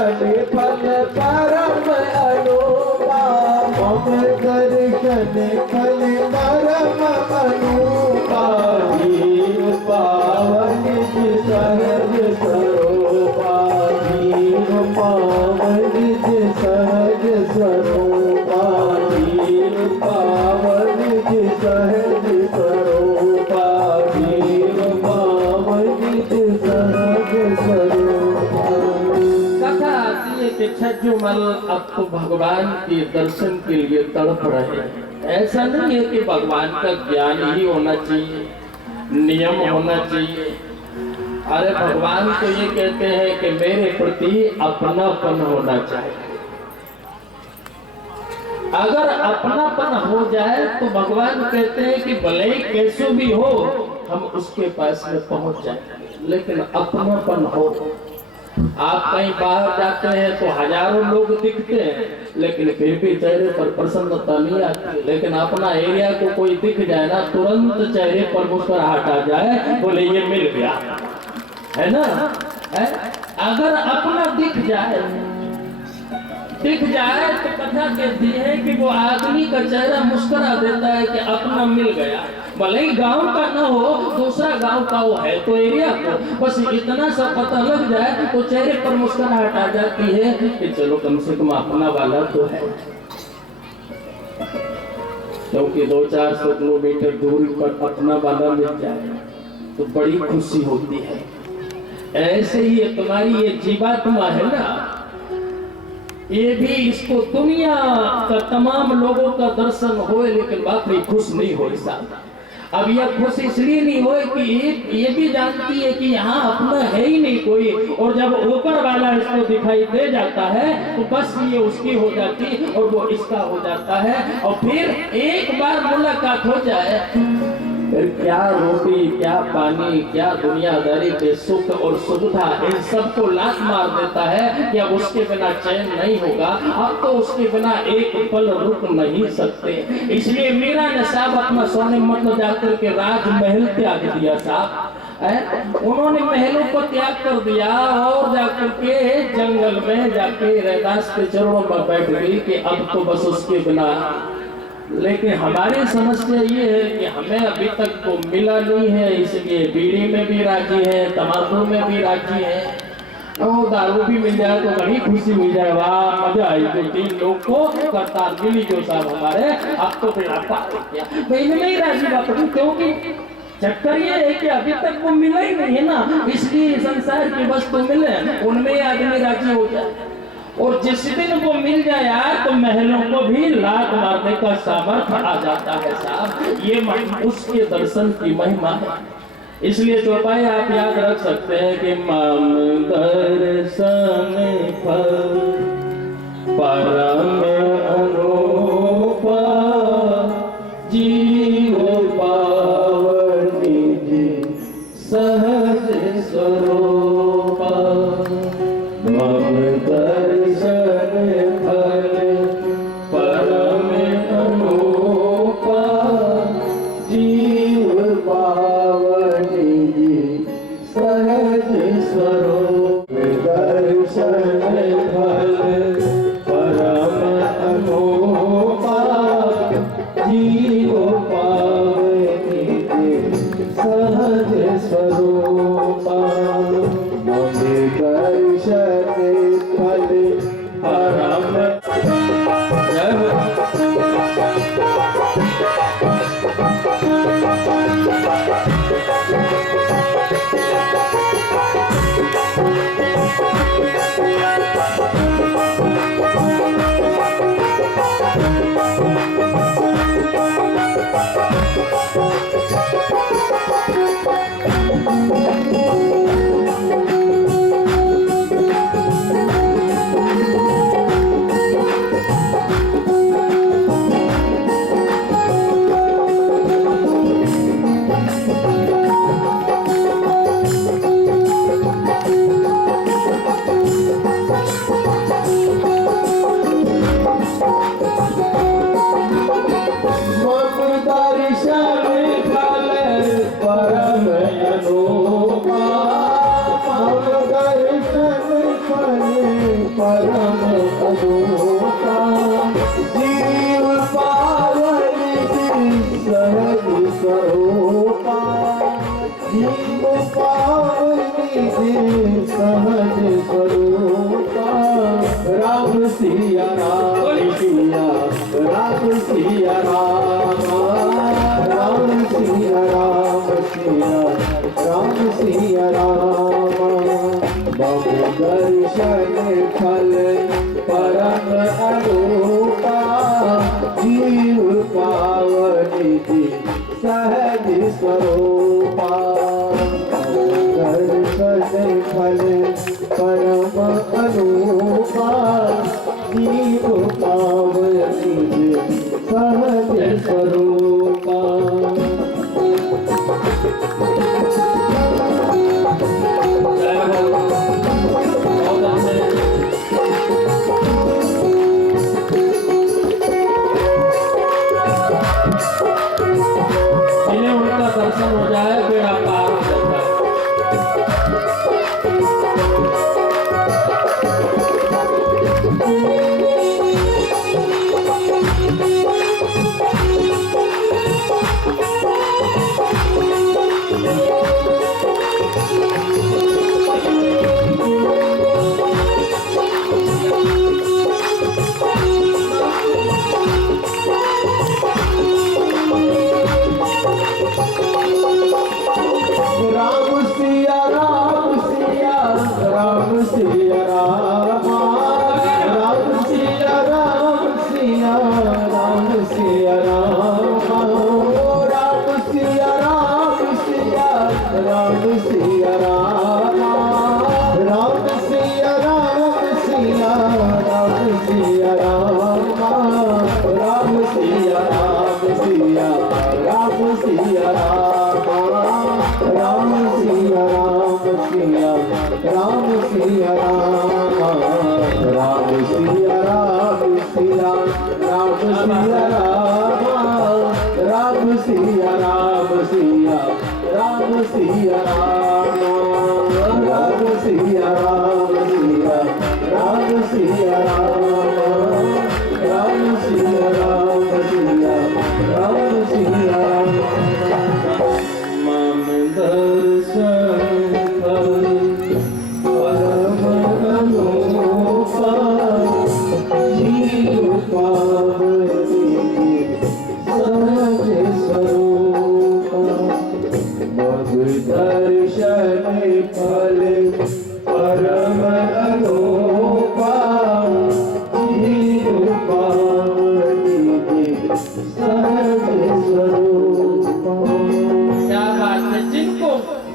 दर्शन फल परम अनुपा, मम दर्शन फल परम अनुपा, जीव पावन सहज स्वरूपा, जीव पावन सहज स्वरूपा, जीव पावन सहज स्वरूपा, जीव पावन सहज स्वरूपा। कथा आती है कि छज्जूमल अब तो भगवान के दर्शन के लिए तड़प रहे। ऐसा नहीं है कि भगवान का ज्ञान ही होना चाहिए, नियम होना चाहिए। अरे भगवान तो ये कहते हैं कि मेरे प्रति अपनापन होना चाहिए। अगर अपनापन हो जाए तो भगवान कहते हैं कि भले ही कैसे भी हो हम उसके पास में पहुंच जाए, लेकिन अपनापन हो। आप कहीं बाहर जाते हैं तो हजारों लोग दिखते हैं, लेकिन फिर भी चेहरे पर प्रसन्नता नहीं आती। लेकिन अपना एरिया को कोई दिख जाए ना, तुरंत चेहरे पर मुस्कुराहट आ जाए, बोले ये मिल गया, है ना? है? अगर अपना दिख जाए तो कथा कहती है कि वो आदमी का चेहरा मुस्कुरा देता है कि अपना मिल गया। भले ही गांव का ना हो, दूसरा गांव का वो है तो एरिया को बस इतना सा पता लग जाए तो चेहरे पर मुस्कुराहट आ जाती है कि चलो कम से कम अपना वाला तो है। क्योंकि 200-400 किलोमीटर दूर पर अपना वाला मिल जाए तो बड़ी खुशी होती है। ऐसे ही तुम्हारी ये जीवात्मा है ना, ये भी इसको दुनिया का तमाम लोगों का दर्शन हो, लेकिन वाकई खुश नहीं हो। अब यह खुश इसलिए नहीं हो कि ये भी जानती है कि यहाँ अपना है ही नहीं कोई, और जब ऊपर वाला इसको दिखाई दे जाता है तो बस ये उसकी हो जाती और वो इसका हो जाता है। और फिर एक बार मुलाकात हो जाए फिर क्या रोटी, क्या पानी, क्या दुनियादारी के सुख और सुविधा, इन सबको लात मार देता है कि अब उसके बिना चैन नहीं होगा। अब तो उसके बिना एक पल रुक नहीं सकते। इसलिए मीरा ने साहब अपना सोने मतलब जाकर के राजमहल त्याग दिया साहब। उन्होंने महलों को त्याग कर दिया और जाकर के जंगल में जाके रैदास के चरणों पर बैठ गई कि अब तो बस उसके बिना। लेकिन हमारी समस्या ये है कि हमें अभी तक वो मिला नहीं है, इसलिए बीड़ी में भी राजी है, तंबाकू में भी राजी है, और दारू भी मिल जाए तो बड़ी खुशी मिल जाए, वाह मजा आई। तो 3 लोग को करतार मिली जो साहब हमारे, अब तो फिर में ही राजी बात, क्योंकि चक्कर ये है कि अभी तक वो मिला ही नहीं है ना, इसलिए संसार की वस्तु मिले उनमें आदमी राजी हो जाए। और जिस दिन वो मिल जाए यार तो महलों को भी लात मारने का सामर्थ्य आ जाता है साहब। ये उसके दर्शन की महिमा है। इसलिए चौपाई आप याद रख सकते हैं कि मम दर्शन फल परम अनुपा, जीव पावन सहज स्वरूपा, मम दर्शन फल परम अनुपा, जीव पावन सहज स्वरूप, दर्शन फल परम अनुपा, जीव पावन सहज स्वरूपा, मम दर्शन फल परम। दर्शन परम अनूपा जीव पावनी सहज स्वरूपा जीव पावनी सहज स्वरूपा राम सिया राम सिया राम सिया राम राम सिया राम सिया राम सिया राम बहु दर्शन फल परम अनूपा जीव पावनी सहज स्वरूपा दर्शन फल परम अनूपा जीव पावनी सहज स्वरूपा दर्शन हो जाए बेड़ा पार हो जाता है।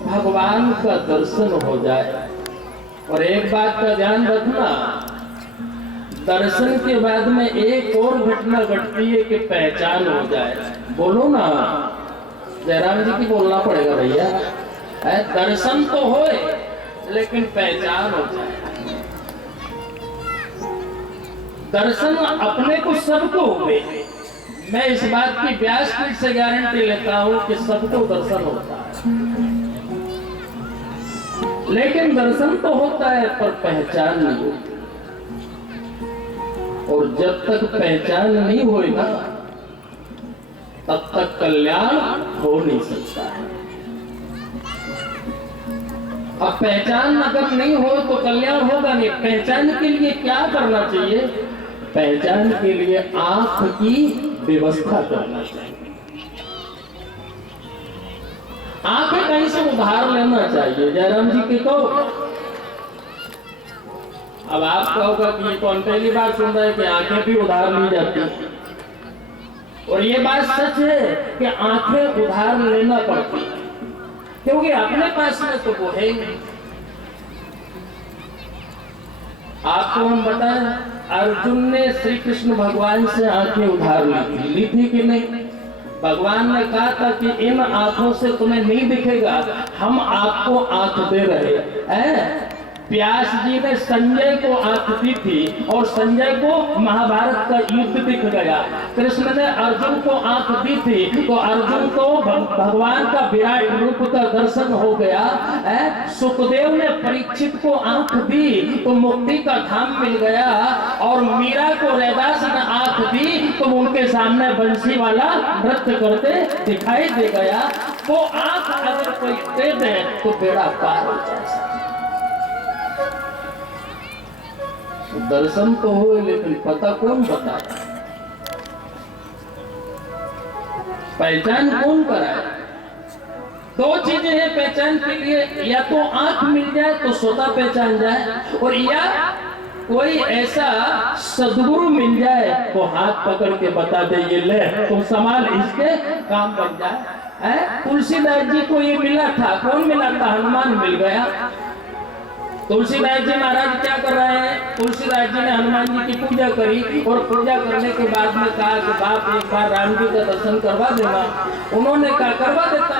भगवान का दर्शन हो जाए। और एक बात का ध्यान रखना, दर्शन के बाद में एक और घटना घटती है कि पहचान हो जाए। बोलो ना, जयराम जी की बोलना पड़ेगा भैया। दर्शन तो होए लेकिन पहचान हो जाए। दर्शन अपने को सबको हुए, मैं इस बात की व्यासपीठ से गारंटी लेता हूं कि सबको दर्शन होता है, लेकिन दर्शन तो होता है पर पहचान नहीं होती। और जब तक पहचान नहीं होएगा तब तक कल्याण हो नहीं सकता है। अब पहचान अगर नहीं हो तो कल्याण होगा नहीं। पहचान के लिए क्या करना चाहिए? पहचान के लिए आंख की व्यवस्था करना चाहिए। आंखें कहीं से उधार लेना चाहिए। जयराम जी के को अब आप कहोगा कि ये कौन पहली बार सुन रहा है कि आंखें भी उधार ली जाती है। और ये बात सच है कि आंखें उधार लेना पड़ती है, क्योंकि अपने पास में तो वो है नहीं। आपको हम बताएं, अर्जुन ने श्री कृष्ण भगवान से आंखें उधार ली थी कि नहीं? भगवान ने कहा था कि इन आंखों से तुम्हें नहीं दिखेगा, हम आपको आंख दे रहे हैं। व्यास जी ने संजय को आंख दी थी और संजय को महाभारत का युद्ध दिख गया। कृष्ण ने अर्जुन को आंख दी थी तो अर्जुन को भगवान का विराट रूप का दर्शन हो गया। सुखदेव ने परीक्षित को आंख दी तो मुक्ति का धाम मिल गया। और मीरा को रैदास ने आंख दी तो उनके सामने बंसी वाला नृत्य करते दिखाई दे गया। वो आंख अगर कोई दे दे तो बेड़ा पार हो जाए। दर्शन तो हुए लेकिन पता कौन बताए, पहचान कौन कराए। दो चीजें हैं पहचान के लिए, या तो आंख मिल जाए तो स्वतः पहचान जाए, और या कोई ऐसा सद्गुरु मिल जाए तो हाथ पकड़ के बता दे ये ले तुम संभाल, इसके काम बन जाए। तुलसीदास जी को ये मिला था, कौन मिला था? हनुमान मिल गया। तुलसीदास जी महाराज क्या कर रहे हैं? तुलसीदास जी ने हनुमान जी की पूजा करी और पूजा करने के बाद में कहा कि बाप एक बार राम जी का दर्शन करवा देना। उन्होंने कहा करवा देता।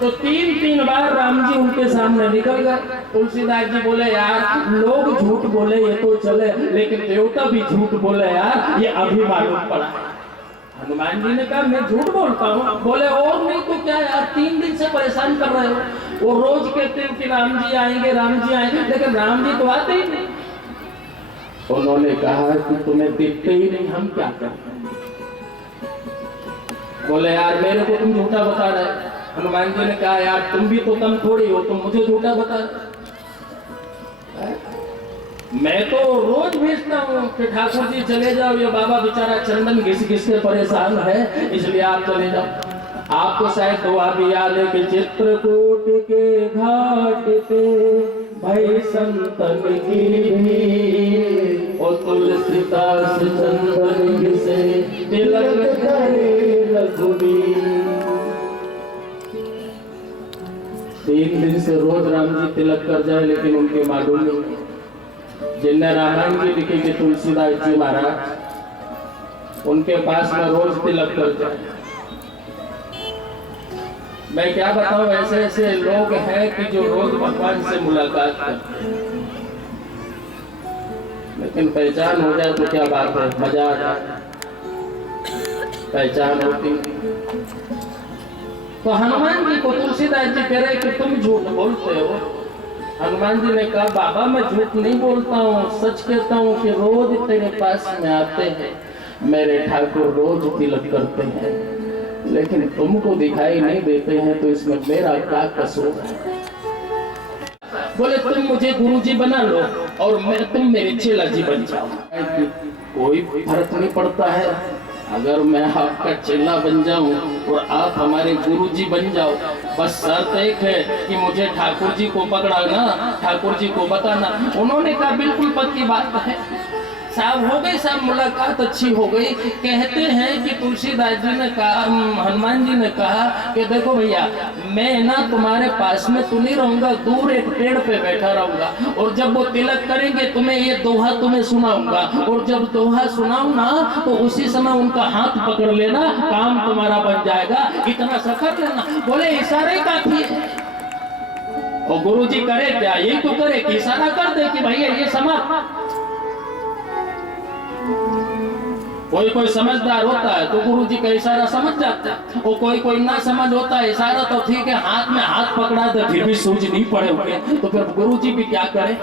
तो तीन बार राम जी उनके सामने निकल गए। तुलसीदास जी बोले यार लोग झूठ बोले ये तो चले, लेकिन देवता भी झूठ बोले यार ये अभी मालूम पड़ा। हनुमान जी ने कहा मैं झूठ बोलता हूँ? बोले और नहीं तो क्या यार, 3 दिन से परेशान कर रहे हो। वो रोज कहते हो कि राम जी आएंगे राम जी आएंगे, लेकिन राम जी तो आते ही नहीं। उन्होंने कहा कि तुम्हें दिखते ही नहीं, हम क्या करें? बोले यार मेरे को तुम झूठा बता रहे। हनुमान जी ने कहा यार तुम भी तो कम थोड़ी हो, तुम मुझे झूठा बता रहे। मैं तो रोज भेजता हूँ कि ठाकुर जी चले जाओ, ये बाबा बेचारा चंदन घिस घिस के परेशान है, इसलिए आप चले जाओ। आपको शायद दुआ भी याद है कि चित्रकूट के घाट पे भाई संतन की भीड़ और तुलसीदास चंदन घिसे तिलक करे रघुवीर। 3 दिन से रोज राम जी तिलक कर जाए लेकिन उनके मालूम नहीं। जिनने रामायण जी लिखी कि तुलसीदास जी महाराज उनके पास में रोज तिलक कर जाए। मैं क्या बताऊं, ऐसे ऐसे लोग हैं कि जो रोज भगवान से मुलाकात करते हैं, लेकिन पहचान हो जाए तो क्या बात है, मजा आ जाए। पहचान होती तो हनुमान जी को तुलसीदास जी कह रहे कि तुम झूठ बोलते हो। हनुमान जी ने कहा बाबा मैं झूठ नहीं बोलता हूँ, सच कहता हूँ कि रोज तेरे पास में आते हैं, मेरे ठाकुर रोज तिलक करते हैं, लेकिन तुमको दिखाई नहीं देते हैं, तो इसमें मेरा क्या कसूर है? बोले तुम मुझे गुरुजी बना लो और तुम मेरे चेला जी बन जाओ। कोई फर्क नहीं पड़ता है अगर मैं आपका चेला बन जाऊं और आप हमारे गुरुजी बन जाओ। बस शर्त एक है कि मुझे ठाकुर जी को पकड़ाना, ठाकुर जी को बताना। उन्होंने कहा बिल्कुल पक्की बात है साहब, हो गई साहब, मुलाकात अच्छी हो गई। कहते हैं कि तुलसीदास जी ने कहा, हनुमान जी ने कहा कि देखो भैया मैं ना तुम्हारे पास में तो नहीं रहूंगा, दूर एक पेड़ पे बैठा रहूंगा, और जब वो तिलक करेंगे तुम्हें ये दोहा तुम्हें सुनाऊंगा, और जब दोहा सुनाऊं ना तो उसी समय उनका हाथ पकड़ लेना, काम तुम्हारा बन जाएगा, इतना सा कर लेना। बोले इशारे काफी है। और गुरुजी करे क्या? यही तो करे कि इशारा कर दे कि भैया ये समाप्त। कोई कोई समझदार होता है तो गुरुजी का इशारा समझ जाता है, और कोई कोई ना समझ होता है इशारा तो ठीक है, हाथ में हाथ पकड़ा दे फिर भी सूझ नहीं पड़े हुए, तो फिर गुरुजी भी क्या करे?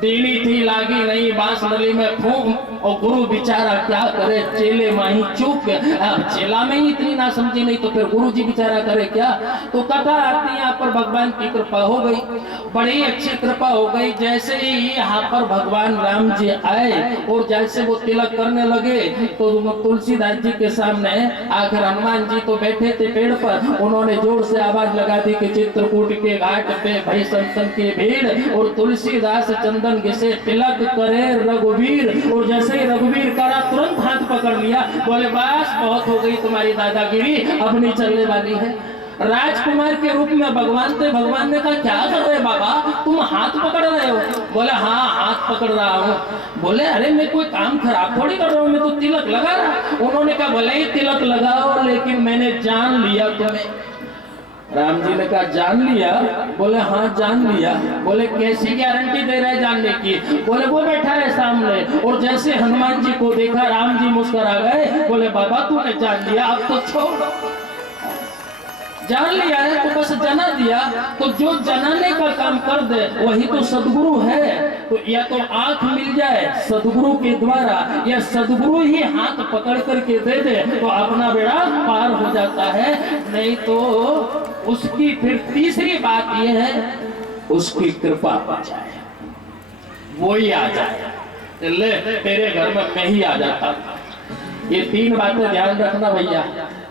देनी थी लागी नहीं बांस नली में फूंक, और गुरु बेचारा क्या करे? चेले माही चूक। अब चेला में ही इतनी ना समझी नहीं तो फिर गुरु जी बेचारा करे क्या? तो कथा आती यहाँ पर भगवान की कृपा हो गई, बड़ी अच्छी कृपा हो गई। जैसे ही यहाँ पर भगवान राम जी आए और जैसे वो तिलक करने लगे तो तुलसीदास जी के सामने आकर हनुमान जी तो बैठे थे पेड़ पर, उन्होंने जोर से आवाज लगा दी कि चित्रकूट के घाट पे भई संतन की भीड़ और तुलसीदास चंदन से तिलक करे रघुवीर। और जैसे ही रघुवीर करा तुरंत हाथ पकड़ लिया। बोले बस बहुत हो गई तुम्हारी दादागिरी, अब नहीं चलने वाली है। राजकुमार के रूप में भगवान थे। भगवान ने कहा क्या कर रहे बाबा, तुम हाथ पकड़ रहे हो? बोले हाँ हाथ पकड़ रहा हूँ। बोले अरे मैं कोई काम खराब थोड़ी कर रहा हूँ, मैं तो तिलक लगा रहा। उन्होंने कहा भले ही तिलक लगाओ लेकिन मैंने जान लिया तुम्हें। राम जी ने कहा जान लिया? बोले हाँ जान लिया। बोले कैसी गारंटी दे रहे जानने की? बोले वो बैठा है सामने। और जैसे हनुमान जी को देखा राम जी मुस्कुरा गए। बोले बाबा तूने जान लिया, अब तो छोड़। जान लिया है तो बस जना दिया। तो जो जनाने का काम कर दे वही तो सदगुरु है। तो या तो आंख मिल जाए सदगुरु के द्वारा, या सदगुरु ही हाथ पकड़ करके दे दे तो अपना बेड़ा पार हो जाता है। नहीं तो उसकी फिर तीसरी बात यह है, उसकी कृपा आ जाए, वो ही आ जाए। ले तेरे घर में मैं ही आ जाता। ये तीन बातें ध्यान रखना भैया।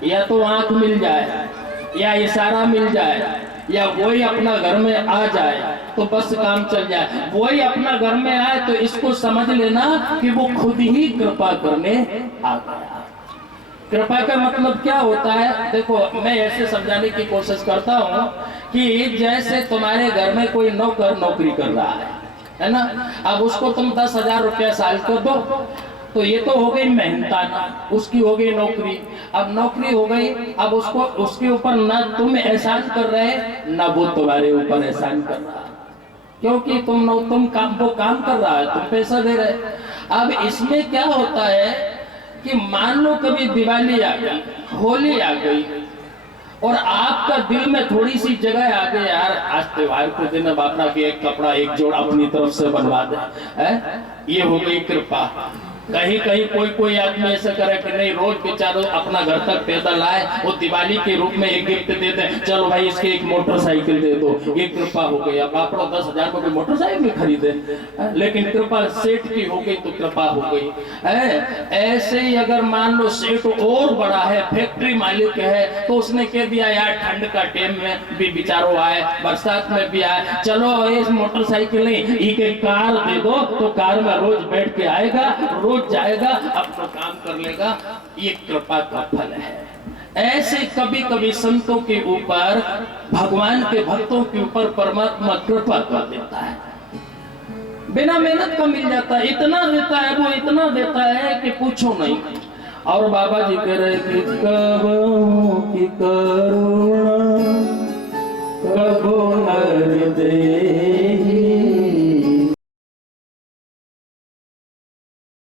या तो आंख मिल जाए, या इशारा मिल जाए, या वही अपना घर में आ जाए तो बस काम चल जाए। वही अपना घर में आए तो इसको समझ लेना कि वो खुद ही कृपा करने आ गया। कृपा का मतलब क्या होता है? देखो मैं ऐसे समझाने की कोशिश करता हूँ कि जैसे तुम्हारे घर में कोई नौकर नौकरी कर रहा है ना, अब उसको तुम 10,000 रुपया साल को दो तो ये तो हो गई मेहनताना, उसकी हो गई नौकरी। अब नौकरी हो गई, अब उसको उसके ऊपर ना तुम एहसान कर रहे ना वो तुम्हारे ऊपर एहसान कर रहा, क्योंकि तुम काम वो काम कर रहा है, तुम पैसा दे रहे। अब इसमें क्या होता है कि मान लो कभी दिवाली आ गई, होली आ गई, और आपका दिल में थोड़ी सी जगह आ गई, यार आज त्योहार को दिन बापना के एक कपड़ा एक जोड़ अपनी तरफ से बनवा दे, ये हो गई कृपा। कहीं कहीं कोई आदमी ऐसा करे कि नहीं, रोज बेचारो अपना घर तक पैदल आए, वो दिवाली के रूप में एक गिफ्ट देते हैं, चलो भाई इसके एक मोटरसाइकिल दे दो, ये कृपा हो गई। अब आप 10,000 को मोटरसाइकिल खरीदे, लेकिन कृपा सेठ की हो गई तो कृपा हो गई। ऐसे ही अगर मान लो सेठ और बड़ा है, फैक्ट्री मालिक है, तो उसने कह दिया यार ठंड का टाइम में भी बेचारो आए, बरसात में भी आए, चलो इस मोटरसाइकिल नहीं एक कार दे दो, तो कार में रोज बैठ के आएगा, रोज जाएगा, अपना काम कर लेगा। ये कृपा का फल है। ऐसे कभी कभी संतों के ऊपर, भगवान के भक्तों के ऊपर परमात्मा कृपा कर देता है, बिना मेहनत का मिल जाता है। इतना देता है वो, इतना देता है कि पूछो नहीं। और बाबा जी कह रहे कि कबहू की करुणा कबो नर दे